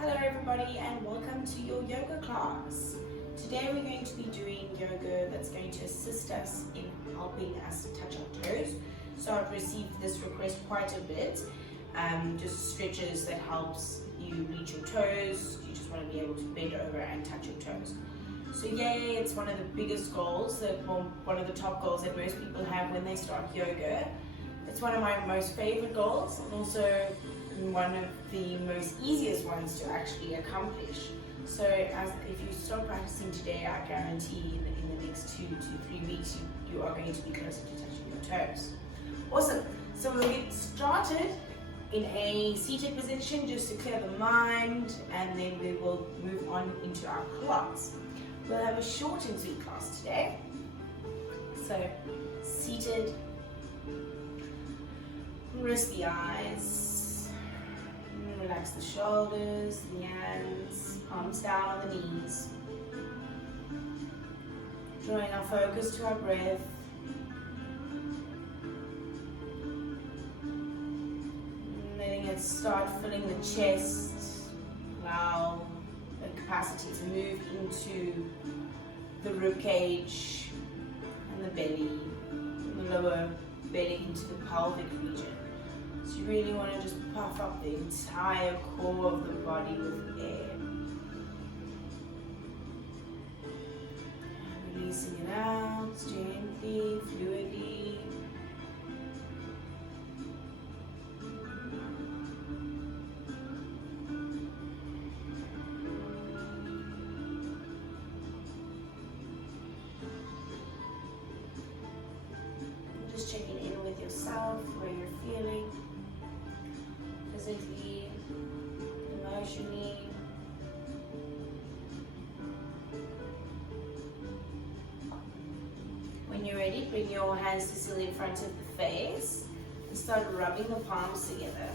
Hello everybody and welcome to your yoga class. Today we're going to be doing yoga that's going to assist us in helping us touch our toes. So I've received this request quite a bit, just stretches that helps you reach your toes. You just want to be able to bend over and touch your toes. So yay, it's one of the biggest goals, one of the top goals that most people have when they start yoga. It's one of my most favorite goals and also one of the most easiest ones to actually accomplish. So if you start practicing today, I guarantee in the next 2 to 3 weeks you are going to be closer to touching your toes. Awesome. So we'll get started in a seated position just to clear the mind, and then we will move on into our class. We'll have a short and sweet class today. So seated, rest the eyes, relax the shoulders, the hands, palms down on the knees. Drawing our focus to our breath. Letting it start filling the chest. Allow the capacity to move into the rib cage and the belly, and the lower belly into the pelvic region. So you really want to just puff up the entire core of the body with air. And releasing it out gently, fluidly. Just checking in with yourself, where you're feeling. Physically, emotionally. When you're ready, bring your hands to still in front of the face and start rubbing the palms together.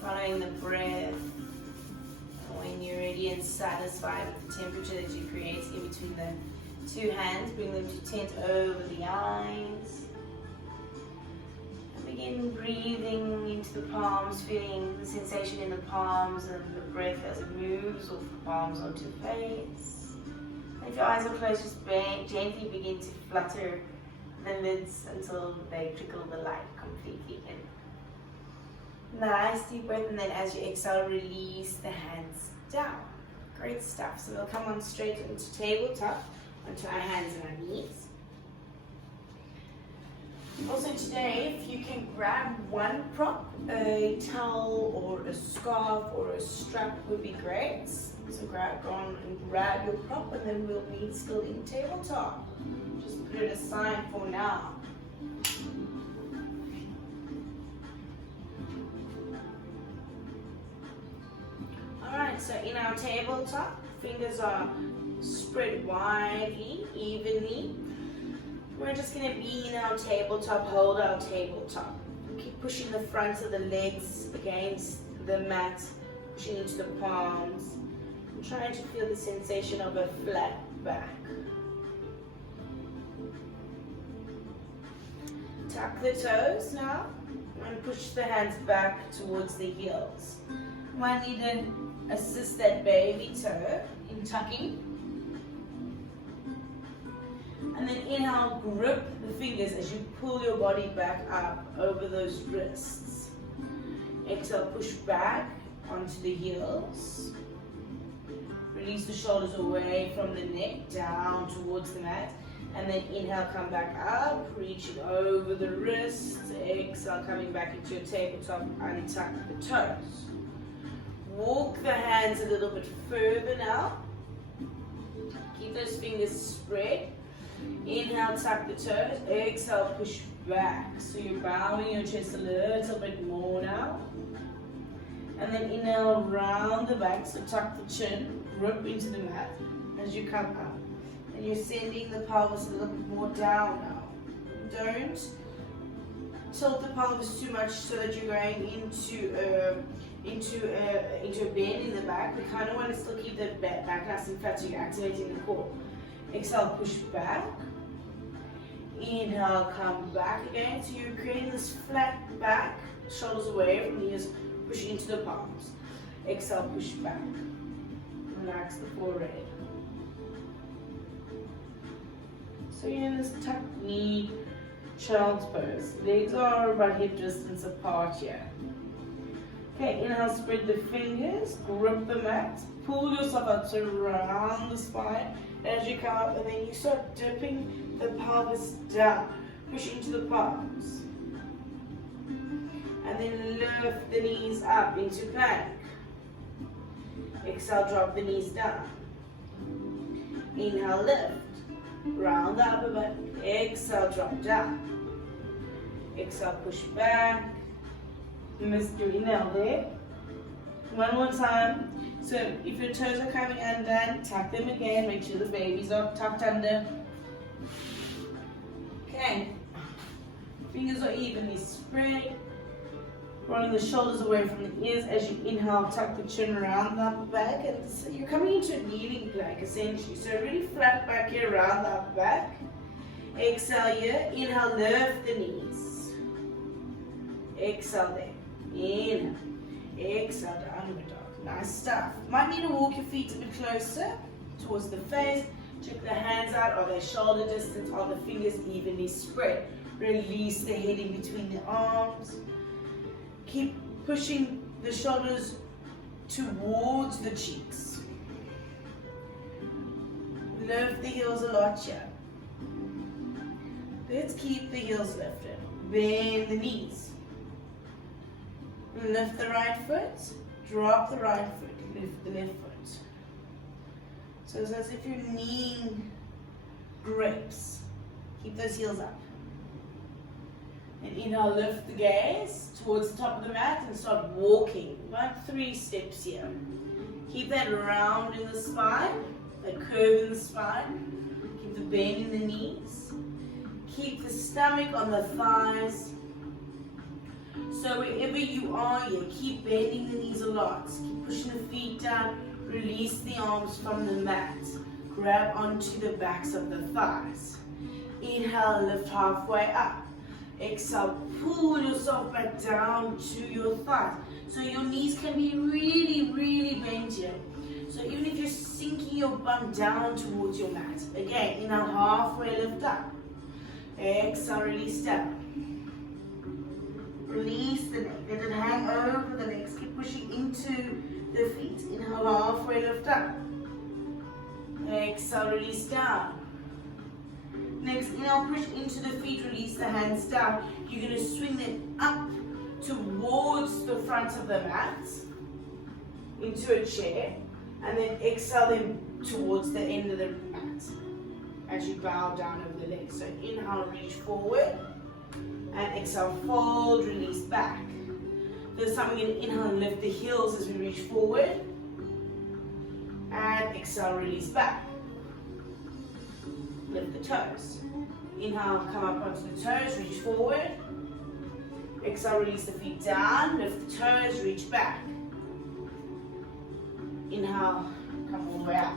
Following the breath. And when you're ready and satisfied with the temperature that you create in between the two hands, bring them to tent over the eyes. Begin breathing into the palms, feeling the sensation in the palms and the breath as it moves off the palms onto the face. And if your eyes are closed, just gently begin to flutter the lids until they trickle the light completely in. Nice deep breath, and then as you exhale, release the hands down. Great stuff. So we'll come on straight into tabletop, onto our hands and our knees. Also today, if you can grab one prop, a towel or a scarf or a strap would be great. So go on and grab your prop, and then we'll meet still in tabletop. Just put it aside for now. Alright, so in our tabletop, fingers are spread widely, evenly. We're just going to be in our tabletop, hold our tabletop. Keep pushing the fronts of the legs against the mat, pushing into the palms. I'm trying to feel the sensation of a flat back. Tuck the toes now and push the hands back towards the heels. Might need to assist that baby toe in tucking. And then inhale, grip the fingers as you pull your body back up over those wrists. Exhale, push back onto the heels. Release the shoulders away from the neck, down towards the mat. And then inhale, come back up, reach it over the wrists. Exhale, coming back into your tabletop, untuck the toes. Walk the hands a little bit further now. Keep those fingers spread. Inhale, tuck the toes. Exhale, push back. So you're bowing your chest a little bit more now. And then inhale, round the back. So tuck the chin, grip into the mat as you come up. And you're sending the pelvis a little bit more down now. Don't tilt the pelvis too much so that you're going into a bend in the back. We kind of want to still keep the back nice and flat so you're activating the core. Exhale, push back. Inhale, come back again. So you're creating this flat back, shoulders away from the ears. push into the palms. Exhale, push back. Relax the forehead. So you're in this tucked knee child's pose. Legs are about hip distance apart here. Okay, inhale, spread the fingers, grip the mat, pull yourself up to around the spine as you come up, and then you start dipping the pelvis down. Push into the palms. And then lift the knees up into plank. Exhale, drop the knees down. Inhale, lift. Round the upper back. Exhale, drop down. Exhale, push back. Missed your inhale there. One more time. So if your toes are coming undone, tuck them again. Make sure the babies are tucked under. Okay. Fingers are evenly spread. Rolling the shoulders away from the ears as you inhale, tuck the chin around the upper back, and so you're coming into a kneeling plank essentially. So really flat back here around the upper back. Exhale here, inhale, lift the knees. Exhale there. Inhale. Exhale, downward dog. Nice stuff. Might need to walk your feet a bit closer towards the face. Check the hands out. Are they shoulder distance? Are the fingers evenly spread? Release the head in between the arms. Keep pushing the shoulders towards the cheeks. Lift the heels a lot here. Let's keep the heels lifted. Bend the knees. Lift the right foot. Drop the right foot. Lift the left foot. So it's as if you're kneeing grapes. Keep those heels up. And inhale, lift the gaze towards the top of the mat and start walking. About 3 steps here. Keep that round in the spine, that curve in the spine. Keep the bend in the knees. Keep the stomach on the thighs. So wherever you are here, keep bending the knees a lot. Keep pushing the feet down. Release the arms from the mat. Grab onto the backs of the thighs. Inhale, lift halfway up. Exhale, pull yourself back down to your thighs. So your knees can be really, really bent here. So even if you're sinking your bum down towards your mat. Again, inhale, halfway lift up. Exhale, release down. Release the neck. Let it hang over the legs. Keep pushing into the feet. Inhale, halfway lift up. Exhale, release down. Next, inhale, push into the feet, release the hands down. You're going to swing them up towards the front of the mat, into a chair, and then exhale them towards the end of the mat as you bow down over the legs. So inhale, reach forward, and exhale, fold, release back. This time we're going to inhale and lift the heels as we reach forward, and exhale, release back. Lift the toes. Inhale, come up onto the toes, reach forward. Exhale, release the feet down, lift the toes, reach back. Inhale, come all the way up.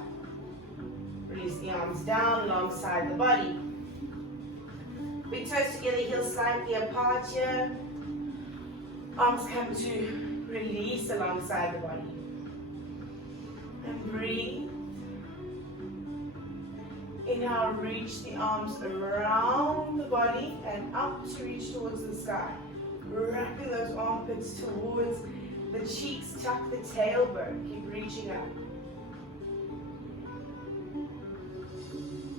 Release the arms down alongside the body. Big toes together, heels slightly apart here. Arms come to release alongside the body. And breathe. Inhale, reach the arms around the body and up to reach towards the sky. Wrapping those armpits towards the cheeks, tuck the tailbone. Keep reaching up.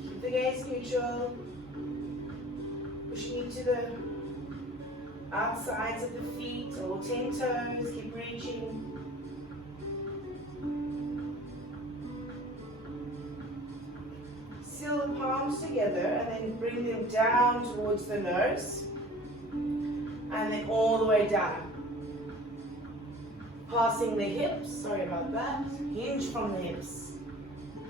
Keep the gaze neutral. Pushing into the outsides of the feet, all 10 toes. Keep reaching. Seal the palms together and then bring them down towards the nose and then all the way down. Passing the hips, sorry about that, hinge from the hips.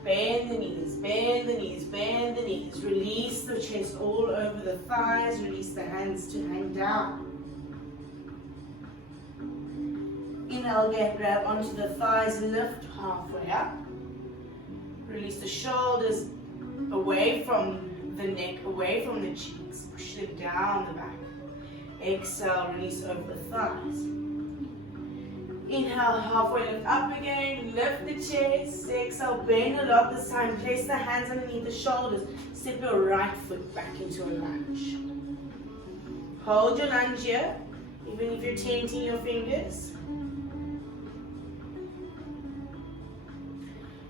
Bend the knees, bend the knees, bend the knees. Release the chest all over the thighs, release the hands to hang down. Inhale again, grab onto the thighs, lift halfway up. Release the shoulders away from the neck, away from the cheeks. Push them down the back. Exhale, release over the thighs. Inhale, halfway lift up again, lift the chest, exhale, bend a lot this time, place the hands underneath the shoulders, step your right foot back into a lunge. Hold your lunge here, even if you're tenting your fingers.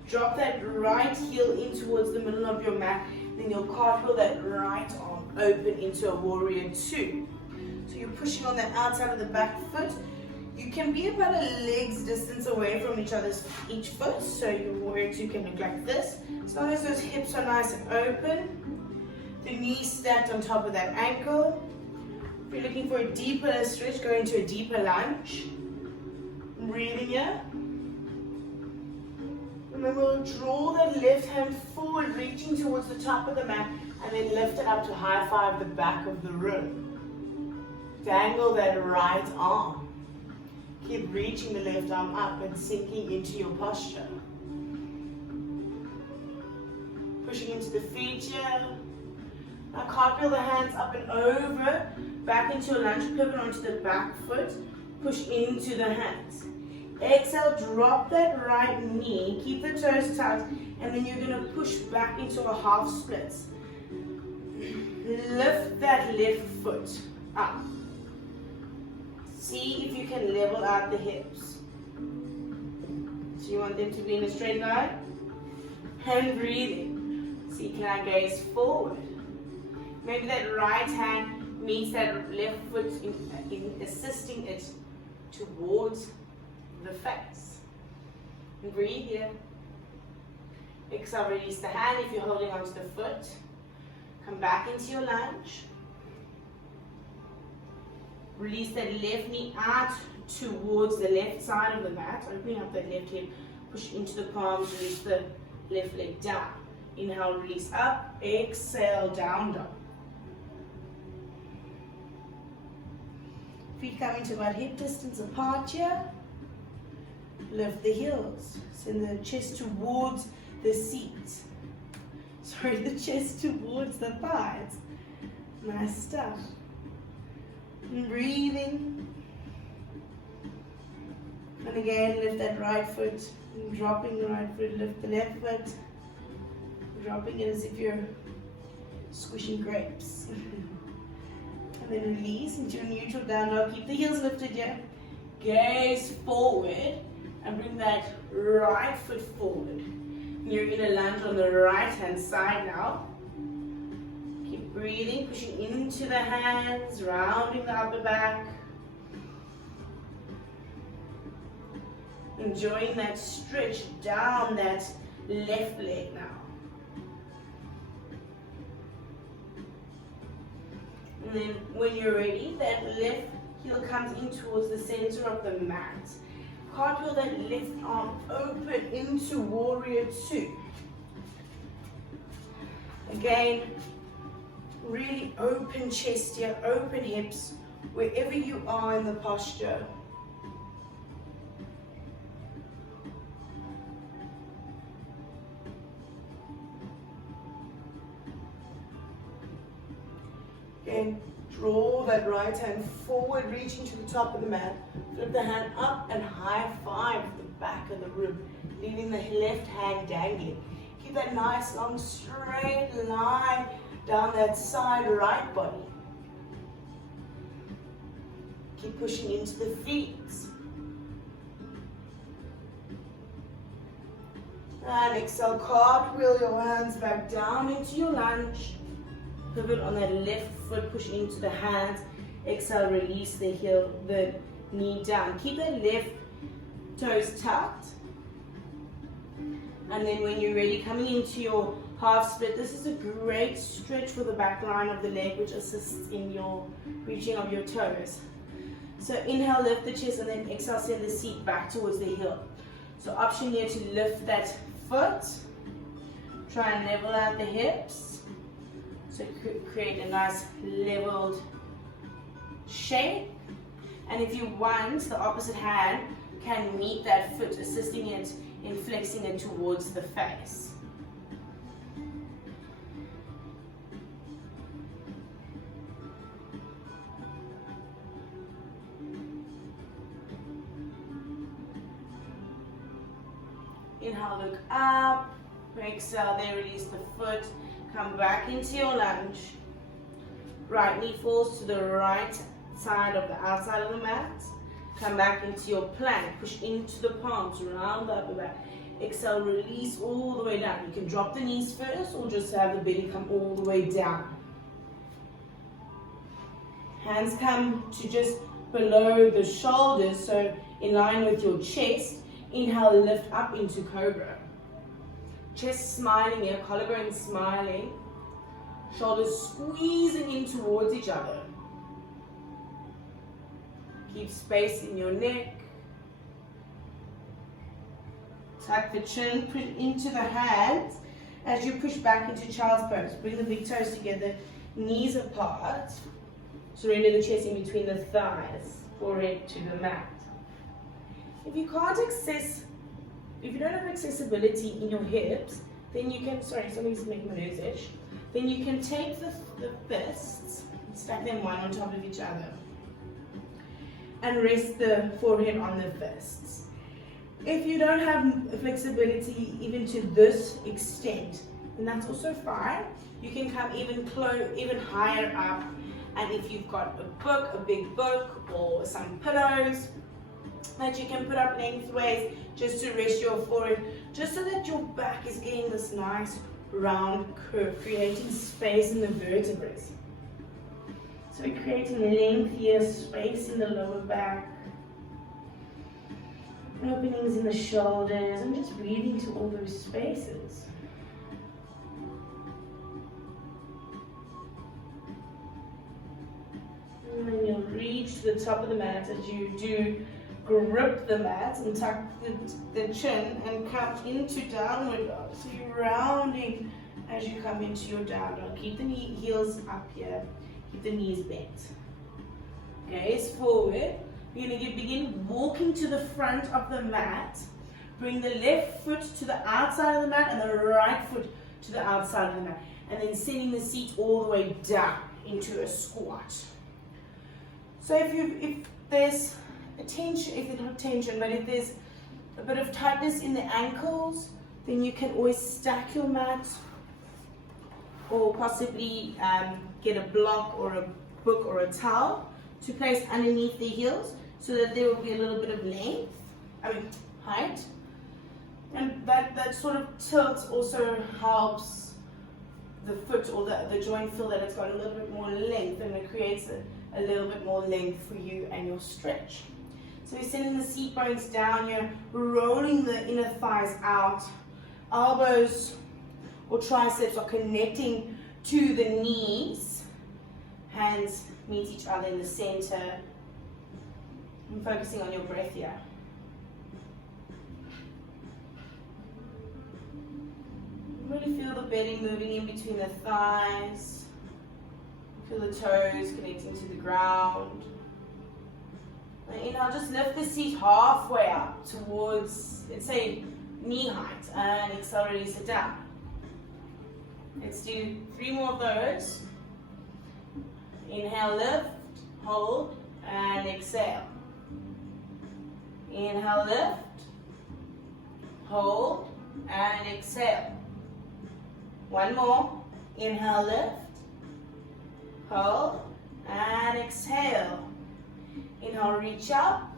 Drop that right heel in towards the middle of your mat, then you'll cartwheel that right arm open into a warrior two. So you're pushing on the outside of the back foot. You can be about a leg's distance away from each foot, so your warrior two can look like this. As long as those hips are nice and open, the knees stacked on top of that ankle. If you're looking for a deeper stretch, go into a deeper lunge. Breathing here. Remember, we'll draw that left hand forward, reaching towards the top of the mat, and then lift it up to high five the back of the room. Dangle that right arm. Keep reaching the left arm up and sinking into your posture. Pushing into the feet here. Now cartwheel the hands up and over, back into a lunge, pivot onto the back foot, push into the hands. Exhale, drop that right knee, keep the toes tucked, and then you're going to push back into a half split. Lift that left foot up. See if you can level out the hips. So you want them to be in a straight line? And breathing. See, can I gaze forward? Maybe that right hand meets that left foot in assisting it towards the face. And breathe here. Exhale, release the hand if you're holding onto the foot. Come back into your lunge. Release that left knee out towards the left side of the mat. Opening up that left hip. Push into the palms. Release the left leg down. Inhale, release up. Exhale, down dog. Feet coming to about hip distance apart here. Lift the heels. Send the chest towards the seat. Sorry, the chest towards the thighs. Nice stuff. And breathing. And again, lift that right foot. And dropping the right foot, lift the left foot. Dropping it as if you're squishing grapes. And then release into a neutral down dog. Keep the heels lifted here. Gaze forward and bring that right foot forward. You're in a lunge on the right hand side now. Keep breathing, pushing into the hands, rounding the upper back. Enjoying that stretch down that left leg now. And then when you're ready, that left heel comes in towards the center of the mat. Cartwheel that left arm open into warrior two. Again, really open chest here, open hips, wherever you are in the posture. Again, draw that right hand forward, reaching to the top of the mat. Flip the hand up and high five the back of the room, leaving the left hand dangling. Keep that nice long straight line down that side right body. Keep pushing into the feet. And exhale, cartwheel your hands back down into your lunge. Pivot on that left foot, push into the hands. Exhale, release the heel, the knee down. Keep that left toes tucked. And then when you're ready, coming into your half split, this is a great stretch for the back line of the leg, which assists in your reaching of your toes. So inhale, lift the chest, and then exhale, send the seat back towards the heel. So option here to lift that foot. Try and level out the hips. So create a nice leveled shape. And if you want, the opposite hand can meet that foot, assisting it in flexing it towards the face. Inhale, look up. Exhale, there, release the foot. Come back into your lunge. Right knee falls to the right side of the outside of the mat. Come back into your plank. Push into the palms, round the upper back. Exhale, release all the way down. You can drop the knees first or just have the belly come all the way down. Hands come to just below the shoulders, so in line with your chest. Inhale, lift up into Cobra. Chest smiling here, collarbone smiling. Shoulders squeezing in towards each other. Keep space in your neck. Tuck the chin, push into the hands as you push back into child's pose. Bring the big toes together, knees apart. Surrender the chest in between the thighs, forehead to the mat. If you don't have accessibility in your hips, then you can, somebody's making my nose itch. Then you can take the fists, stack them one on top of each other, and rest the forehead on the fists. If you don't have flexibility even to this extent, then that's also fine. You can come even higher up, and if you've got a big book, or some pillows that you can put up lengthways just to rest your forehead, just so that your back is getting this nice round curve, creating space in the vertebrae. So we're creating length here, space in the lower back, openings in the shoulders, and just breathing to all those spaces. And then you'll reach to the top of the mat as you do grip the mat and tuck the chin and come into downward dog. So you're rounding as you come into your down dog. Keep the heels up here. Keep the knees bent. Gaze forward. You're going to begin walking to the front of the mat. Bring the left foot to the outside of the mat and the right foot to the outside of the mat. And then sending the seat all the way down into a squat. So if there's if there's a bit of tightness in the ankles, then you can always stack your mat, or possibly get a block or a book or a towel to place underneath the heels, so that there will be a little bit of height. And that sort of tilt also helps the foot or the joint feel that it's got a little bit more length, and it creates a little bit more length for you and your stretch. So we're sending the seat bones down here, rolling the inner thighs out. Elbows or triceps are connecting to the knees. Hands meet each other in the center. And focusing on your breath here. Really feel the belly moving in between the thighs. Feel the toes connecting to the ground. And inhale, just lift the seat halfway up towards, let's say, knee height. And exhale, release it down. Let's do 3 more of those. Inhale, lift, hold, and exhale. Inhale, lift, hold, and exhale. 1 more. Inhale, lift, hold, and exhale. Inhale, reach up.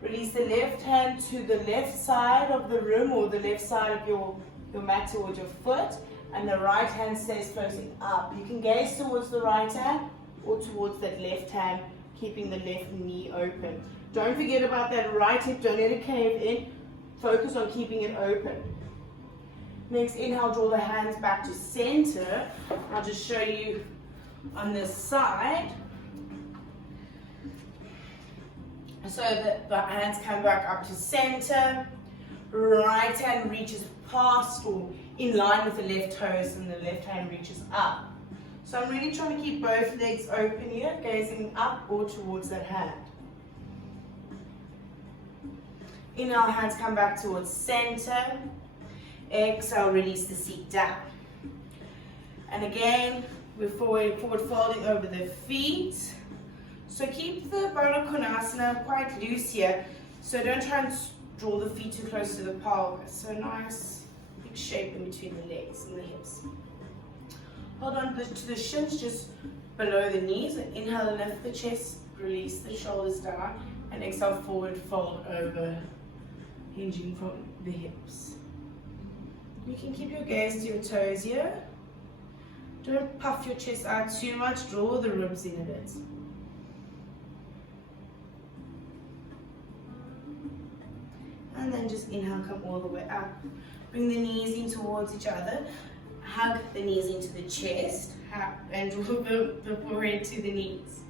Release the left hand to the left side of the room, or the left side of your mat towards your foot, and the right hand stays closing up. You can gaze towards the right hand or towards that left hand, keeping the left knee open. Don't forget about that right hip, don't let it cave in. Focus on keeping it open. Next, inhale, draw the hands back to center. I'll just show you on this side. So the hands come back up to center. Right hand reaches past or in line with the left toes, and the left hand reaches up. So I'm really trying to keep both legs open here, gazing up or towards that hand. Inhale, hands come back towards center. Exhale, release the seat down. And again, we're forward folding over the feet. So keep the Baddha Konasana quite loose here. So don't try and draw the feet too close to the pelvis. So nice big shape in between the legs and the hips. Hold on to the shins just below the knees. Inhale, lift the chest, release the shoulders down, and exhale, forward fold over, hinging from the hips. You can keep your gaze to your toes here. Don't puff your chest out too much, draw the ribs in a bit. And then just inhale, come all the way up. Bring the knees in towards each other. Hug the knees into the chest and draw the forehead to the knees.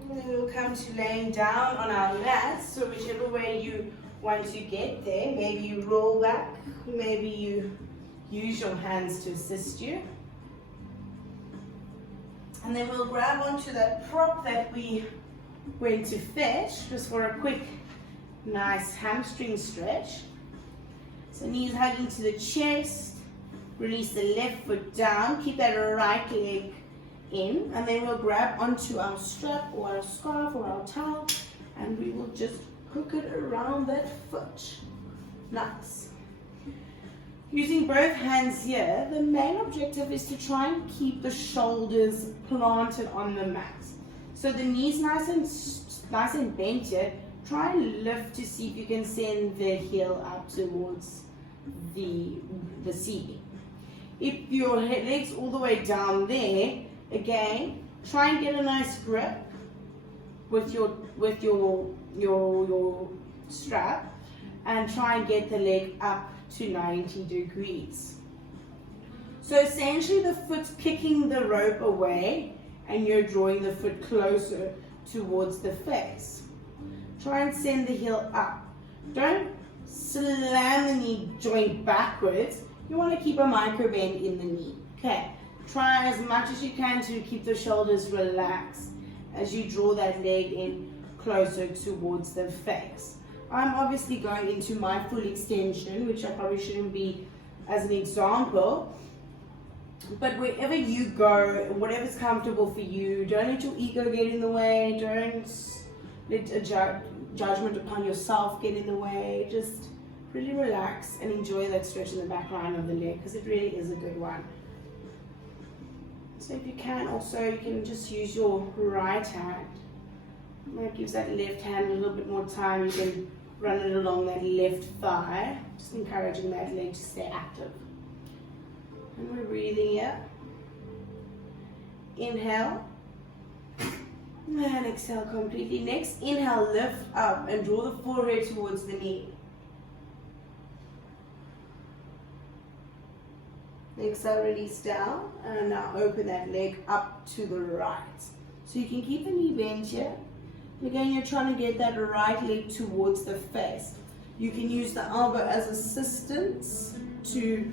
And then we'll come to laying down on our mats. So whichever way you want to get there, maybe you roll back, maybe you use your hands to assist you. And then we'll grab onto that prop that we went to fetch, just for a quick, nice hamstring stretch. So knees hugging to the chest, release the left foot down, keep that right leg in, and then we'll grab onto our strap or our scarf or our towel, and we will just hook it around that foot. Nice. Using both hands here, the main objective is to try and keep the shoulders planted on the mat. So the knees nice and bent here. Try and lift to see if you can send the heel up towards the ceiling. If your legs all the way down there, again, try and get a nice grip with your strap, and try and get the leg up to 90 degrees. So essentially the foot's kicking the rope away and you're drawing the foot closer towards the face. Try and send the heel up. Don't slam the knee joint backwards. You want to keep a micro bend in the knee. Okay. Try as much as you can to keep the shoulders relaxed as you draw that leg in closer towards the face. I'm obviously going into my full extension, which I probably shouldn't be as an example. But wherever you go, whatever's comfortable for you, don't let your ego get in the way. Don't let a judgment upon yourself get in the way. Just really relax and enjoy that stretch in the back line of the leg, because it really is a good one. So if you can also, you can just use your right hand. That gives that left hand a little bit more time. You can run it along that left thigh, just encouraging that leg to stay active. And we're breathing here. Inhale. And exhale completely. Next, inhale, lift up and draw the forehead towards the knee. Exhale, release down. And now open that leg up to the right. So you can keep the knee bent here. Again, you're trying to get that right leg towards the face. You can use the elbow as assistance to,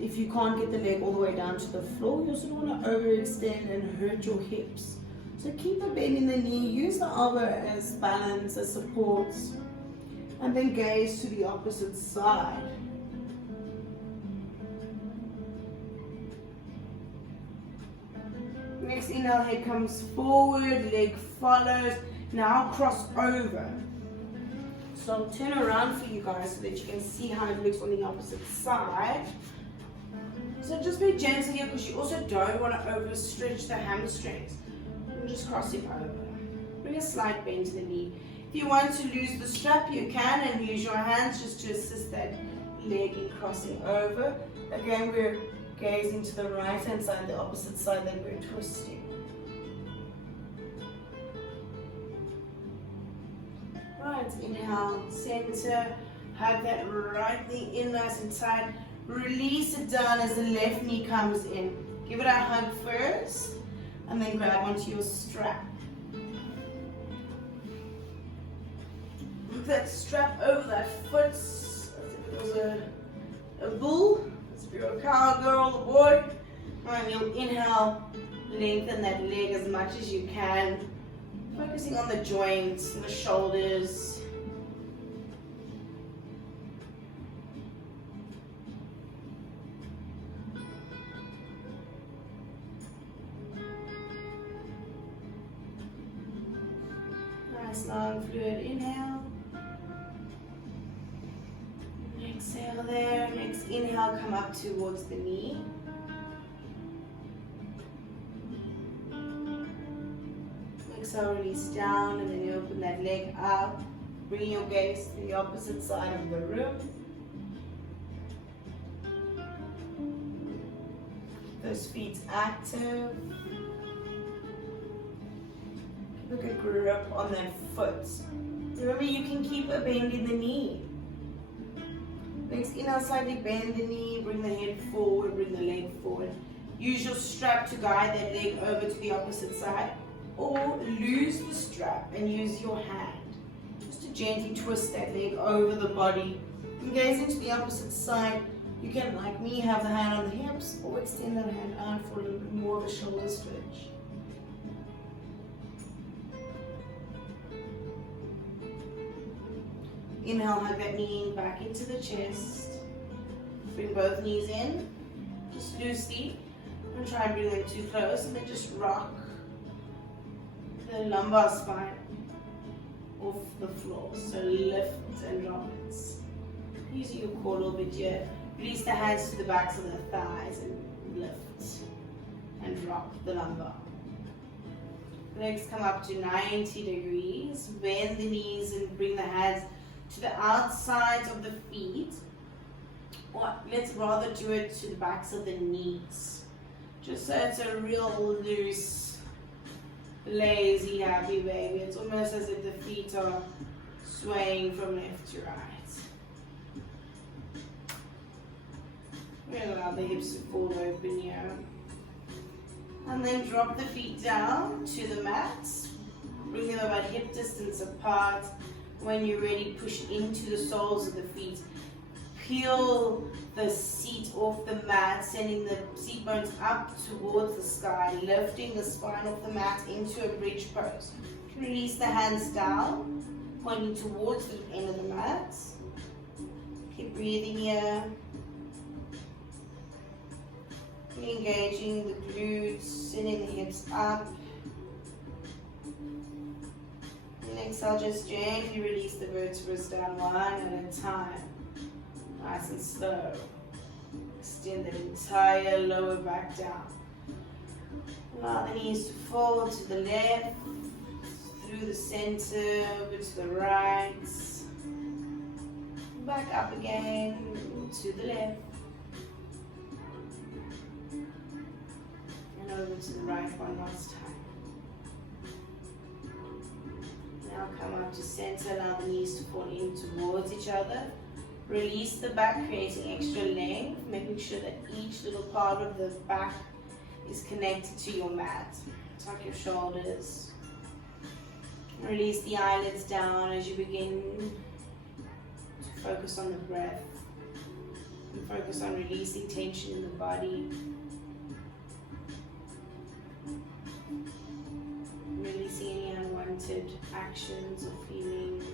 if you can't get the leg all the way down to the floor, you also don't want to overextend and hurt your hips. So keep a bend in the knee, use the elbow as balance, as support, and then gaze to the opposite side. Next inhale, head comes forward, leg follows. Now cross over. So I'll turn around for you guys so that you can see how it looks on the opposite side. So just be gentle here, because you also don't want to overstretch the hamstrings. And just cross it over. Bring a slight bend to the knee. If you want to lose the strap, you can, and use your hands just to assist that leg in crossing over. Again, we're gazing to the right hand side, the opposite side that we're twisting. Right, inhale, center, hug that right knee in nice and tight. Release it down as the left knee comes in. Give it a hug first, and then grab onto your strap. Move that strap over that foot as if it was a bull. If you're a cowgirl or boy, and you'll inhale, lengthen that leg as much as you can, focusing on the joints and the shoulders. Nice long fluid inhale. Exhale there. Next inhale, come up towards the knee. Exhale, release down, and then you open that leg up. Bring your gaze to the opposite side of the room. Those feet active. Keep a good grip on that foot. Remember, you can keep a bend in the knee. Next inhale, slightly bend the knee, bring the head forward, bring the leg forward. Use your strap to guide that leg over to the opposite side, or lose the strap and use your hand just to gently twist that leg over the body. And gaze into the opposite side. You can, like me, have the hand on the hips or extend that hand out for a little bit more of a shoulder stretch. Inhale, hug that knee in back into the chest. Bring both knees in, just loosely. And try and bring them too close, and then just rock the lumbar spine off the floor. So lift and drop it. Using your core a little bit here. Release the hands to the backs of the thighs and lift and drop the lumbar. Legs come up to 90 degrees. Bend the knees and bring the hands to the outsides of the feet. Or let's rather do it to the backs of the knees. Just so it's a real loose, lazy, happy baby. It's almost as if the feet are swaying from left to right. We're going to allow the hips to fall open here. And then drop the feet down to the mat. Bring them about hip distance apart. When you're ready, push into the soles of the feet. Peel the seat off the mat, sending the seat bones up towards the sky, lifting the spine off the mat into a bridge pose. Release the hands down, pointing towards the end of the mat. Keep breathing here. Engaging the glutes, sending the hips up. And exhale, just gently release the vertebrae down one at a time. Nice and slow. Extend the entire lower back down. Allow the knees to fall to the left, through the center, over to the right. Back up again, to the left. And over to the right one last time. Now come up to center, allow the knees to fall in towards each other. Release the back, creating extra length, making sure that each little part of the back is connected to your mat. Tuck your shoulders. Release the eyelids down as you begin to focus on the breath. And focus on releasing tension in the body. Releasing any unwanted actions or feelings.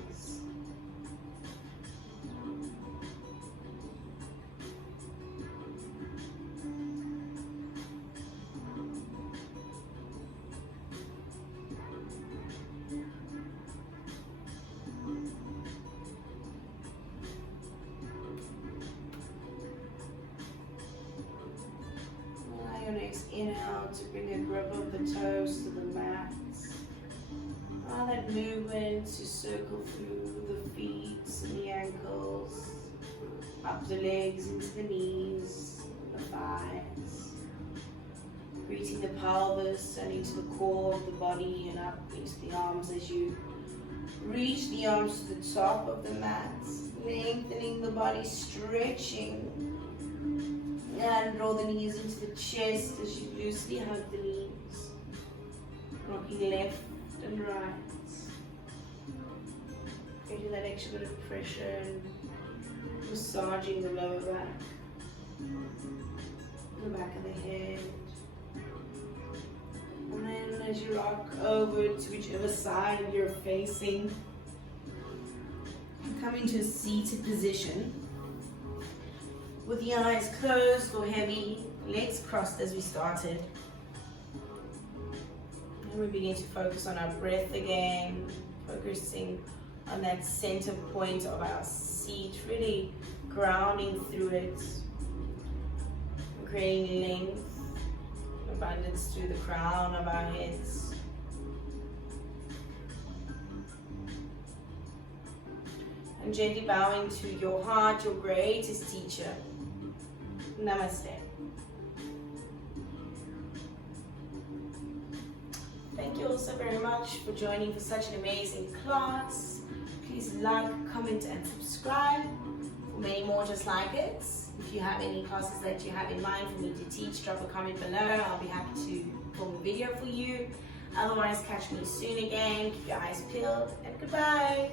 Inhale to bring a grip of the toes to the mat. Allow that movement to circle through the feet and the ankles, up the legs into the knees, the thighs. Greeting the pelvis and into the core of the body and up into the arms as you reach the arms to the top of the mat, lengthening the body, stretching. And draw the knees into the chest as you loosely hug the knees. Rocking left and right. Creating that extra bit of pressure and massaging the lower back. The back of the head. And then as you rock over to whichever side you're facing, come into a seated position. With the eyes closed or heavy, legs crossed as we started. And we begin to focus on our breath again. focusing on that center point of our seat, really grounding through it, creating length, abundance through the crown of our heads. And gently bowing to your heart, your greatest teacher. Namaste. Thank you all so very much for joining for such an amazing class. Please like, comment and subscribe for many more just like it. If you have any classes that you have in mind for me to teach, drop a comment below. I'll be happy to film a video for you. Otherwise, catch me soon again. Keep your eyes peeled and goodbye.